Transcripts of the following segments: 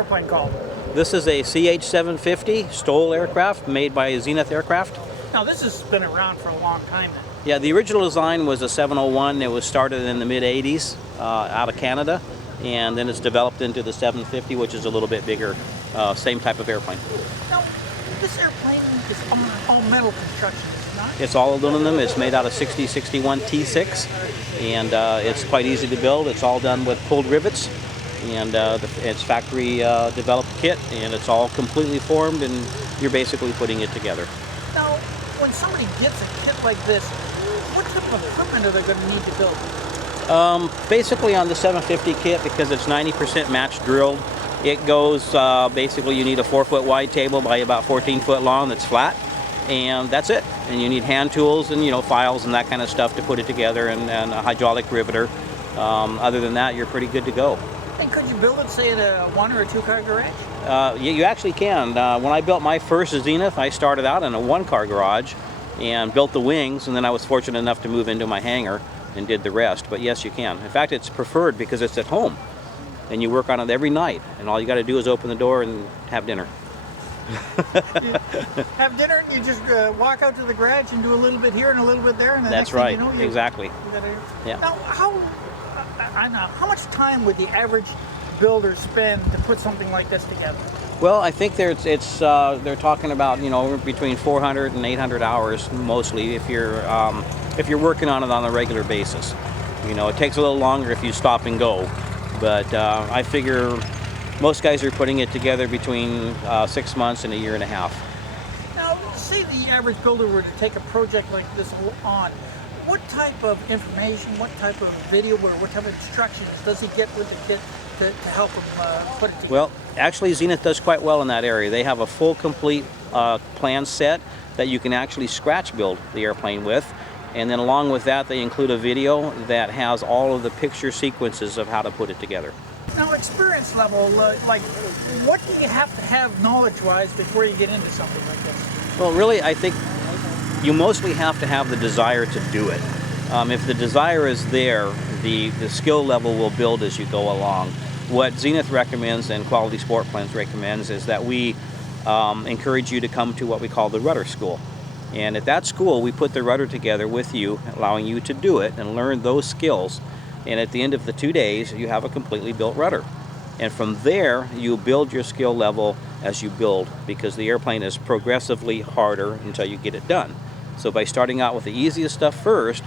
airplane called? This is a CH-750 STOL aircraft made by Zenith Aircraft. Now this has been around for a long time. Yeah, the original design was a 701. It was started in the mid-80s out of Canada, and then it's developed into the 750, which is a little bit bigger, same type of airplane. Now, this airplane is all metal construction, is it not? It's all aluminum. It's made out of 6061 T6, and it's quite easy to build. It's all done with pulled rivets, and it's factory developed kit, and it's all completely formed, and you're basically putting it together. Now, when somebody gets a kit like this, what type of equipment are they going to need to build? Basically on the 750 kit, because it's 90% match drilled, it goes, basically you need a 4-foot wide table by about 14 foot long that's flat, and that's it. And you need hand tools and, you know, files and that kind of stuff to put it together, and a hydraulic riveter. Other than that, you're pretty good to go. And could you build it, say, in a 1 or a 2 car garage? You actually can. When I built my first Zenith, I started out in a 1-car garage and built the wings, and then I was fortunate enough to move into my hangar and did the rest. But yes, you can. In fact, it's preferred because it's at home, and you work on it every night, and all you got to do is open the door and have dinner. You have dinner and you just walk out to the garage and do a little bit here and a little bit there, and the That's next right. thing you know, Exactly. Yeah. Now, how much time would the average builder spend to put something like this together? Well, I think they're talking about, you know, between 400 and 800 hours mostly if you're working on it on a regular basis. You know, it takes a little longer if you stop and go, but I figure most guys are putting it together between 6 months and a year and a half. Now, say the average builder were to take a project like this on, what type of information, what type of video, or what type of instructions does he get with the kit to help him put it together? Well, actually Zenith does quite well in that area. They have a full, complete plan set that you can actually scratch build the airplane with. And then along with that, they include a video that has all of the picture sequences of how to put it together. Now, experience level, like, what do you have to have knowledge-wise before you get into something like this? Well, really, I think you mostly have to have the desire to do it. If the desire is there, the skill level will build as you go along. What Zenith recommends and Quality Sport Plans recommends is that we encourage you to come to what we call the rudder school. And at that school, we put the rudder together with you, allowing you to do it and learn those skills. And at the end of the 2 days, you have a completely built rudder. And from there, you build your skill level as you build, because the airplane is progressively harder until you get it done. So by starting out with the easiest stuff first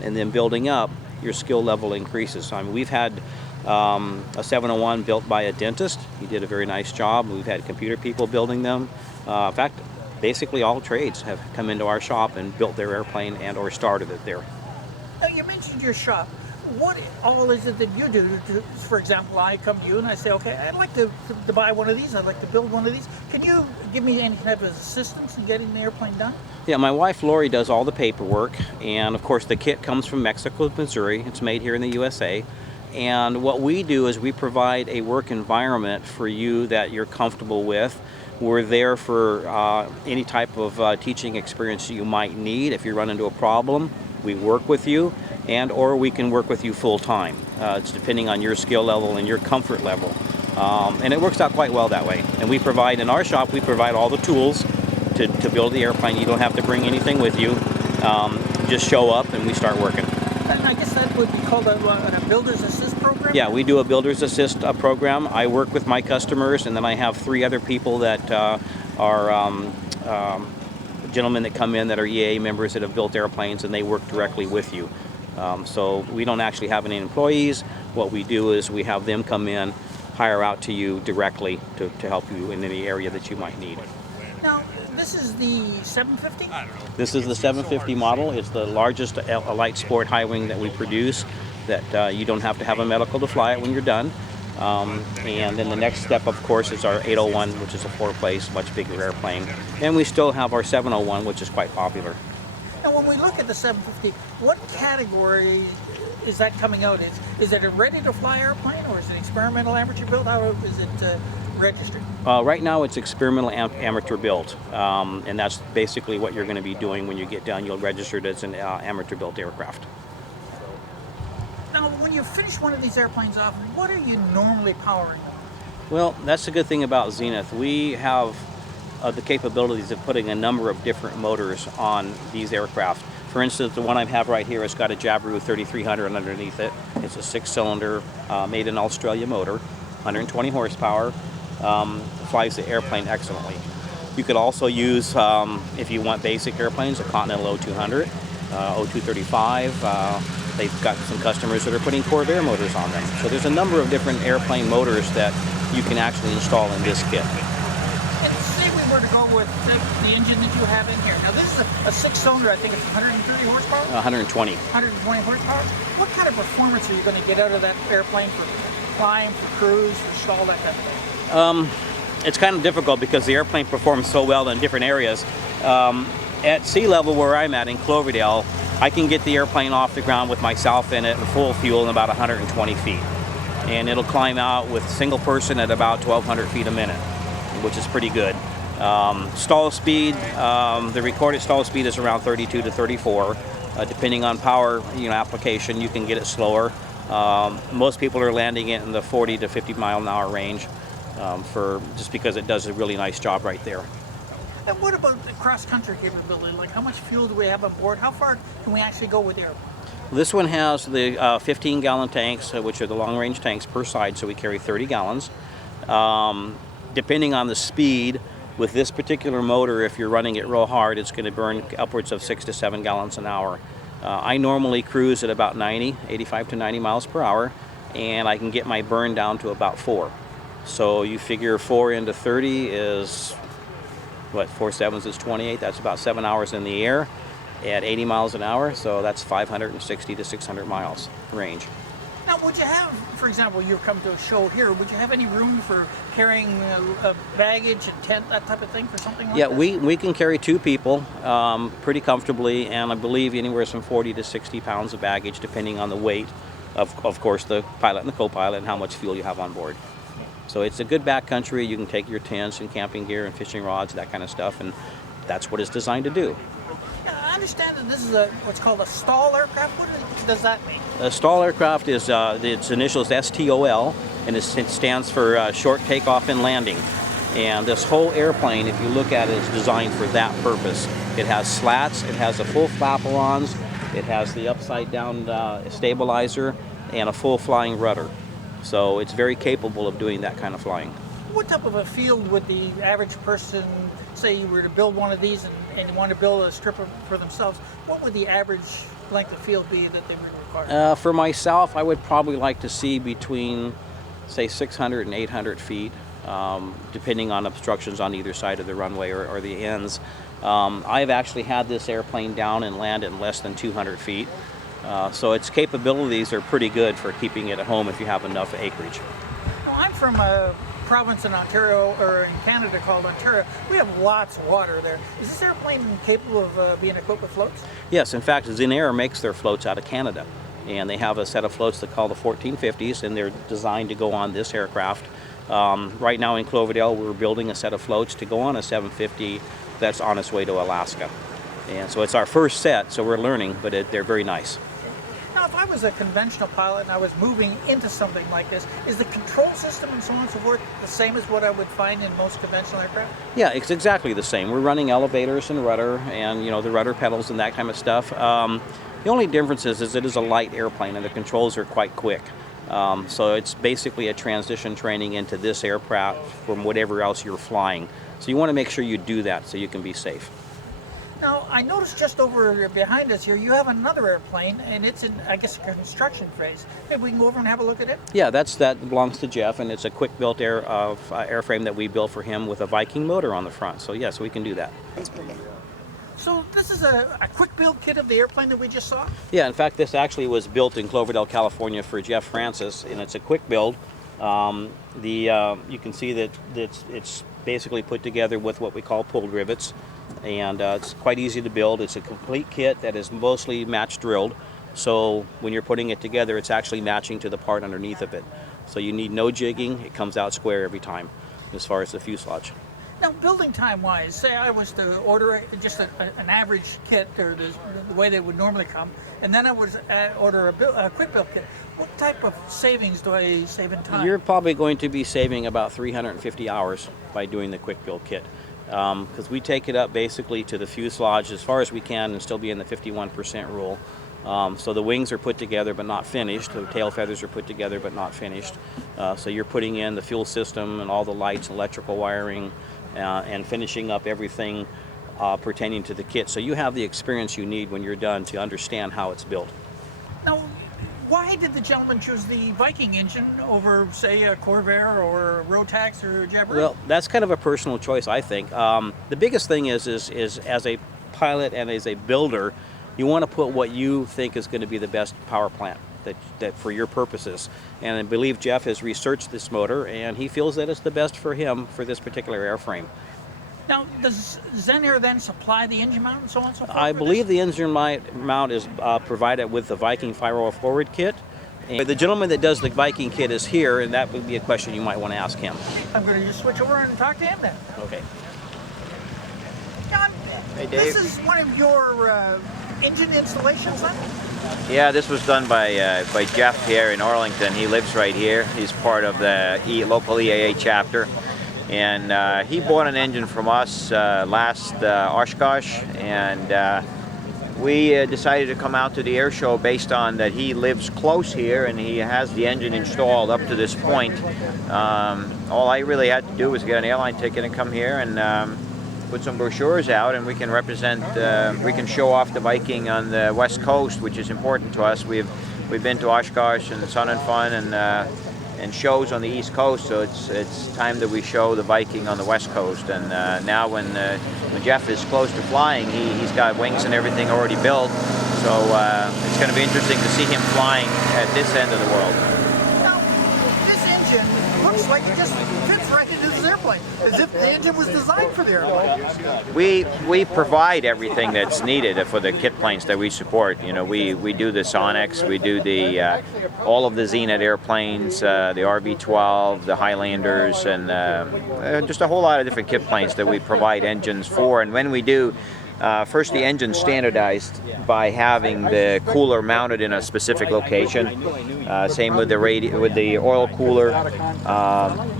and then building up, your skill level increases. I mean, we've had a 701 built by a dentist. He did a very nice job. We've had computer people building them. In fact, basically all trades have come into our shop and built their airplane and or started it there. Now, you mentioned your shop. What all is it that you do? For example, I come to you and I say, okay, I'd like to buy one of these. I'd like to build one of these. Can you give me any type of assistance in getting the airplane done? Yeah, my wife Lori does all the paperwork, and of course the kit comes from Mexico, Missouri. It's made here in the USA. And what we do is we provide a work environment for you that you're comfortable with. We're there for any type of teaching experience you might need. If you run into a problem, we work with you, and or we can work with you full-time. It's depending on your skill level and your comfort level. And it works out quite well that way. And we provide, in our shop, we provide all the tools to build the airplane. You don't have to bring anything with you. Just show up and we start working. And I guess that would be called a Builder's Assist program? Yeah, we do a Builder's Assist program. I work with my customers, and then I have 3 other people that are gentlemen that come in that are EA members that have built airplanes, and they work directly with you. So we don't actually have any employees. What we do is we have them come in, hire out to you directly to help you in any area that you might need. Now, this is the 750? This is the 750 model. It's the largest light sport high wing that we produce, that you don't have to have a medical to fly it when you're done. And then the next step, of course, is our 801, which is a 4-place, much bigger airplane. And we still have our 701, which is quite popular. Now, when we look at the 750, what category is that coming out in? Is it a ready-to-fly airplane, or is it experimental amateur built? How is it registered? Right now, it's experimental amateur built, and that's basically what you're going to be doing when you get done. You'll register it as an amateur built aircraft. Now, when you finish one of these airplanes off, what are you normally powering them? Well, that's the good thing about Zenith. We have the capabilities of putting a number of different motors on these aircraft. For instance, the one I have right here has got a Jabiru 3300 underneath it. It's a 6-cylinder made in Australia motor, 120 horsepower, flies the airplane excellently. You could also use, if you want basic airplanes, a Continental O200, O235. They've got some customers that are putting Corvair motors on them. So there's a number of different airplane motors that you can actually install in this kit. And say we were to go with the engine that you have in here. Now this is a 6-cylinder, I think it's 130 horsepower? 120. 120 horsepower. What kind of performance are you going to get out of that airplane for climb, for cruise, for stall, that kind of thing? It's kind of difficult because the airplane performs so well in different areas. At sea level where I'm at in Cloverdale, I can get the airplane off the ground with myself in it and full fuel in about 120 feet. And it'll climb out with single person at about 1,200 feet a minute, which is pretty good. Stall speed, the recorded stall speed is around 32 to 34. Depending on power, application, you can get it slower. Most people are landing it in the 40 to 50 mile an hour range just because it does a really nice job right there. And what about the cross-country capability? Like how much fuel do we have on board? How far can we actually go with the airplane? This one has the 15-gallon tanks, which are the long-range tanks per side, so we carry 30 gallons. Depending on the speed, with this particular motor, if you're running it real hard, it's going to burn upwards of 6 to 7 gallons an hour. I normally cruise at about 85 to 90 miles per hour, and I can get my burn down to about 4. So you figure 4 into 30 is, 4 sevens is 28. That's about 7 hours in the air at 80 miles an hour, so that's 560 to 600 miles range. Now, would you have, for example, you come to a show here, would you have any room for carrying baggage and tent, that type of thing, for something like that? Yeah, we can carry 2 people pretty comfortably, and I believe anywhere from 40 to 60 pounds of baggage, depending on the weight of course, the pilot and the co-pilot and how much fuel you have on board. So it's a good backcountry. You can take your tents and camping gear and fishing rods, that kind of stuff, and that's what it's designed to do. I understand that this is what's called a stall aircraft. What does that mean? A stall aircraft is its initials STOL, and it stands for short takeoff and landing. And this whole airplane, if you look at it, is designed for that purpose. It has slats, it has a full flaperons, it has the upside down stabilizer, and a full flying rudder. So it's very capable of doing that kind of flying. What type of a field would the average person, say you were to build one of these and you want to build a stripper for themselves, what would the average length of field be that they would require? For myself, I would probably like to see between, say, 600 and 800 feet, depending on obstructions on either side of the runway or the ends. I've actually had this airplane down and land in less than 200 feet. So its capabilities are pretty good for keeping it at home if you have enough acreage. Well, I'm from a province in Ontario, or in Canada called Ontario. We have lots of water there. Is this airplane capable of being equipped with floats? Yes, in fact, Zenith makes their floats out of Canada. And they have a set of floats they call the 1450s, and they're designed to go on this aircraft. Right now in Cloverdale, we're building a set of floats to go on a 750 that's on its way to Alaska. And so it's our first set, so we're learning, but they're very nice. Now, if I was a conventional pilot and I was moving into something like this, is the control system and so on and so forth the same as what I would find in most conventional aircraft? Yeah, it's exactly the same. We're running elevators and rudder and, the rudder pedals and that kind of stuff. The only difference is it is a light airplane and the controls are quite quick. So it's basically a transition training into this aircraft from whatever else you're flying. So you want to make sure you do that so you can be safe. Now, I noticed just over behind us here, you have another airplane, and it's in, I guess, a construction phase. Maybe we can go over and have a look at it? Yeah, that belongs to Jeff, and it's a quick-built airframe that we built for him with a Viking motor on the front. So yes, we can do that. So this is a quick build kit of the airplane that we just saw? Yeah, in fact, this actually was built in Cloverdale, California for Jeff Francis, and it's a quick build. You can see that it's basically put together with what we call pulled rivets, and it's quite easy to build. It's a complete kit that is mostly match drilled, so when you're putting it together, it's actually matching to the part underneath of it. So you need no jigging. It comes out square every time as far as the fuselage. Now, building time-wise, say I was to order just an average kit, or the way they would normally come, and then I was order a quick build kit. What type of savings do I save in time? You're probably going to be saving about 350 hours by doing the quick build kit, because we take it up basically to the fuselage as far as we can and still be in the 51% rule. So the wings are put together but not finished. The tail feathers are put together but not finished. So you're putting in the fuel system and all the lights, electrical wiring, and finishing up everything pertaining to the kit. So you have the experience you need when you're done to understand how it's built. Now, why did the gentleman choose the Viking engine over, say, a Corvair or a Rotax or a Jabber? Well, that's kind of a personal choice, I think. The biggest thing is as a pilot and as a builder, you want to put what you think is going to be the best power plant that for your purposes. And I believe Jeff has researched this motor, and he feels that it's the best for him for this particular airframe. Now, does Zenith then supply the engine mount and so on and so forth? I believe the engine mount is provided with the Viking firewall forward kit. And the gentleman that does the Viking kit is here, and that would be a question you might want to ask him. I'm going to just switch over and talk to him then. Okay. John, Hey, Dave. this is one of your engine installations then? Yeah, this was done by Jeff here in Arlington. He lives right here. He's part of the local EAA chapter. And he bought an engine from us last Oshkosh, and we decided to come out to the air show based on that he lives close here and he has the engine installed up to this point. All I really had to do was get an airline ticket and come here and put some brochures out, and we can represent, we can show off the Viking on the West Coast, which is important to us. We've been to Oshkosh and Sun and Fun and shows on the East Coast, so it's time that we show the Viking on the West Coast. And now when Jeff is close to flying, he's got wings and everything already built, so it's going to be interesting to see him flying at this end of the world. Now, this engine looks like it just fits right into this airplane, as if the engine was designed for the airplane. We provide everything that's needed for the kit planes that we support. You know, we do the Sonics, we do the all of the Zenith airplanes, the RB-12, the Highlanders, and just a whole lot of different kit planes that we provide engines for. And when we do, first the engine's standardized by having the cooler mounted in a specific location. Same with the oil cooler.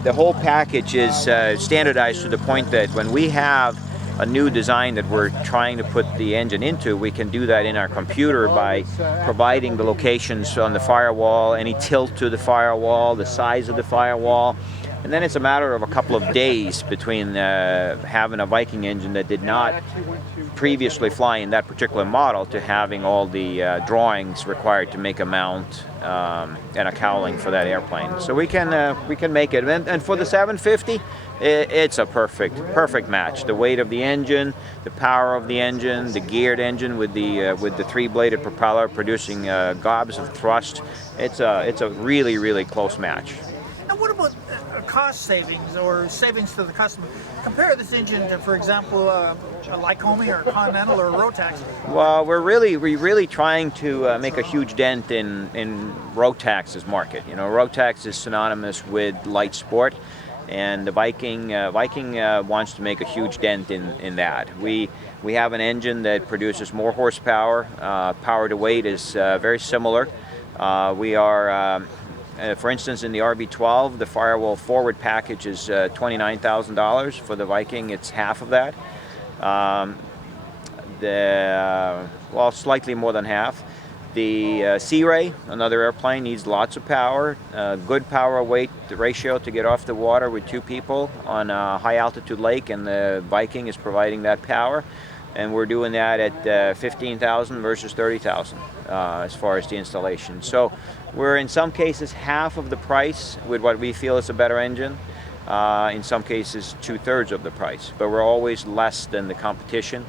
The whole package is standardized to the point that when we have a new design that we're trying to put the engine into, we can do that in our computer by providing the locations on the firewall, any tilt to the firewall, the size of the firewall. And then it's a matter of a couple of days between having a Viking engine that did not previously fly in that particular model to having all the drawings required to make a mount and a cowling for that airplane. So we can make it. And for the 750, it's a perfect match. The weight of the engine, the power of the engine, the geared engine with the three-bladed propeller producing gobs of thrust. It's a really close match. Now, what about cost savings or savings to the customer? Compare this engine to, for example, a Lycoming or a Continental or a Rotax. Well, we're really trying to make a huge dent in Rotax's market. You know, Rotax is synonymous with light sport, and the Viking wants to make a huge dent in that. We have an engine that produces more horsepower. Power to weight is very similar. We are for instance, in the RB-12, the firewall forward package is $29,000. For the Viking, it's half of that. Slightly more than half. The Sea Ray, another airplane, needs lots of power, good power-weight ratio to get off the water with two people on a high-altitude lake, and the Viking is providing that power. And we're doing that at $15,000 versus $30,000 as far as the installation. So we're in some cases half of the price with what we feel is a better engine. In some cases 2/3 of the price. But we're always less than the competition.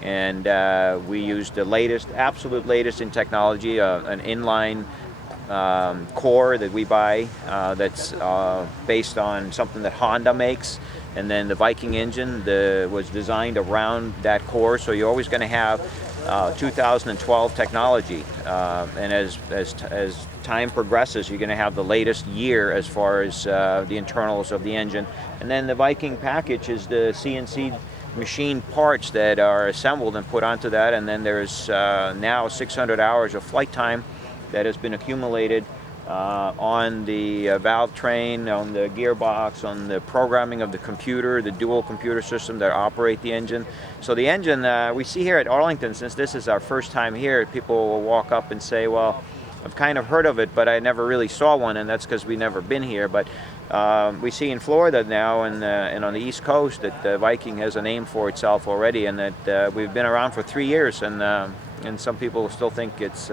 And we use the latest, absolute latest in technology, an inline core that we buy that's based on something that Honda makes. And then the Viking engine was designed around that core, so you're always going to have 2012 technology, and as time progresses, you're going to have the latest year as far as the internals of the engine. And then the Viking package is the CNC machine parts that are assembled and put onto that, and then there's now 600 hours of flight time that has been accumulated on the valve train, on the gearbox, on the programming of the computer, the dual computer system that operate the engine. So the engine we see here at Arlington, since this is our first time here, people will walk up and say, well, I've kind of heard of it, but I never really saw one, and that's because we've never been here. But we see in Florida now and on the East Coast that Viking has a name for itself already, and that we've been around for 3 years, and some people still think it's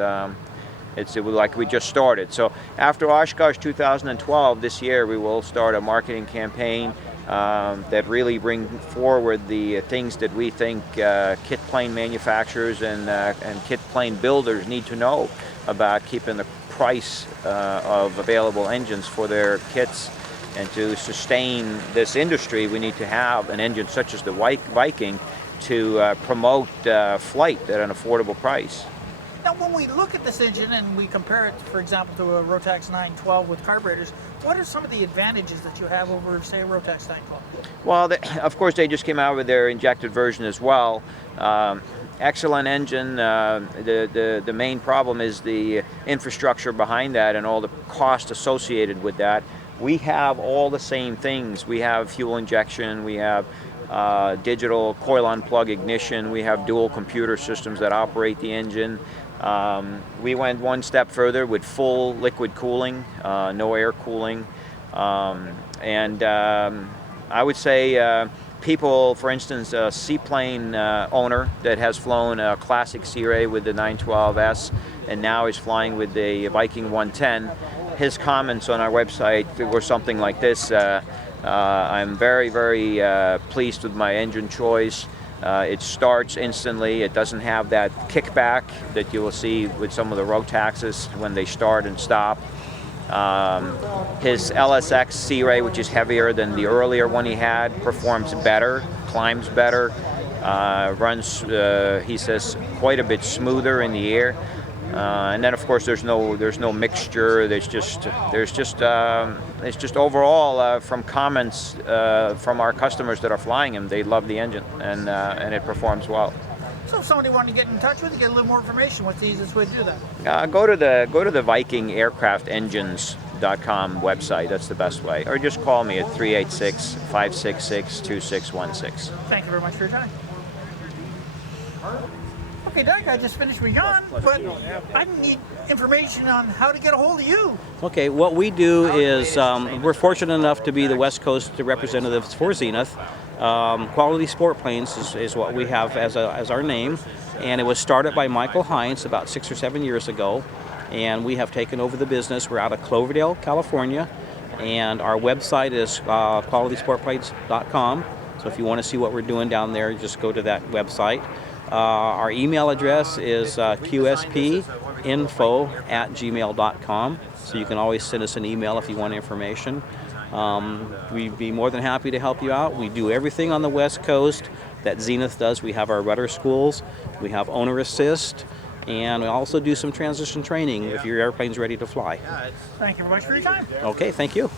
like we just started. So after Oshkosh 2012, this year we will start a marketing campaign that really bring forward the things that we think kit plane manufacturers and kit plane builders need to know about keeping the price of available engines for their kits. And to sustain this industry, we need to have an engine such as the Viking to promote flight at an affordable price. Now, when we look at this engine and we compare it, for example, to a Rotax 912 with carburetors, what are some of the advantages that you have over, say, a Rotax 912? Well, of course, they just came out with their injected version as well. Excellent engine. The main problem is the infrastructure behind that and all the cost associated with that. We have all the same things. We have fuel injection, we have digital coil on plug ignition, we have dual computer systems that operate the engine. We went one step further with full liquid cooling, no air cooling. And I would say people, for instance, a seaplane owner that has flown a classic Sea Ray with the 912S and now is flying with the Viking 110, his comments on our website were something like this: I'm very, very pleased with my engine choice. It starts instantly. It doesn't have that kickback that you will see with some of the Rotaxes when they start and stop. His LSX Sea Ray, which is heavier than the earlier one he had, performs better, climbs better, runs, he says, quite a bit smoother in the air. And then, of course, there's no mixture. It's just overall from comments from our customers that are flying him, they love the engine and it performs well. So if somebody wanted to get in touch with you, get a little more information, what's the easiest way to do that? Go to the Viking Aircraft Engines.com website. That's the best way. Or just call me at 386-566-2616. Thank you very much for your time. Okay, Doug, I just finished with John, but I need information on how to get a hold of you. Okay, what we do is we're fortunate enough to be the West Coast representatives for Zenith. Quality Sport Planes is what we have as our name, and it was started by Michael Hines about 6 or 7 years ago, and we have taken over the business. We're out of Cloverdale, California, and our website is qualitysportplanes.com. So if you want to see what we're doing down there, just go to that website. Our email address is qspinfo@gmail.com, so you can always send us an email if you want information. We'd be more than happy to help you out. We do everything on the West Coast that Zenith does. We have our rudder schools, we have owner assist, and we also do some transition training if your airplane's ready to fly. Thank you very much for your time. Okay, thank you.